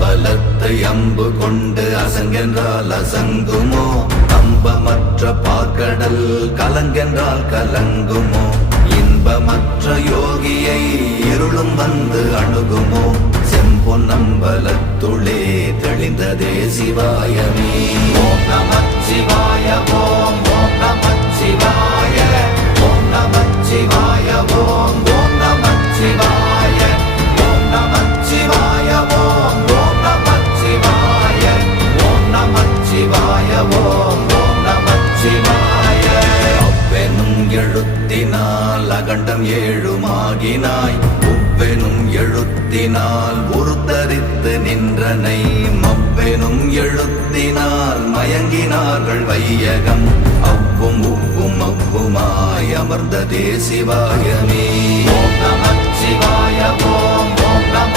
அம்பலத்தை அம்பு கொண்டு அசங்கென்றால் அசங்குமோ? அம்பமற்ற பார்க்கடல் கலங்கென்றால் கலங்குமோ? இன்பமற்ற யோகியை இருளும் வந்து அணுகுமோ? செம்பொன்னம்பலத்துளே தெளிந்ததே சிவாயமே. ஓம் நமச்சிவாய ஓம் ஓம் நமச்சிவாய ஓம் நமச்சிவாய ஓம் ஓம் நமச்சிவாய ஓம் நமச்சிவாய ஓம் ஓம் நமச்சிவாய ஓம் நமச்சிவாய ஓம் ஓம் நமச்சிவாய. அவ்வெனும் எழுத்தினால் அகண்டம் ஏழுமாகினாய், உவ்வெனும் எழுத்தினால் உருத்தரித்து நின்றனை, மவ்வெனும் எழுத்தினால் மயங்கினார்கள் வையகம். அவ்வும் உவ்வும் அவ்வுமாய் அமர்ந்ததே சிவாயமே. ஓம் நமச்சிவாய ஓம் ஓம் நம